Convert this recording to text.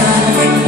time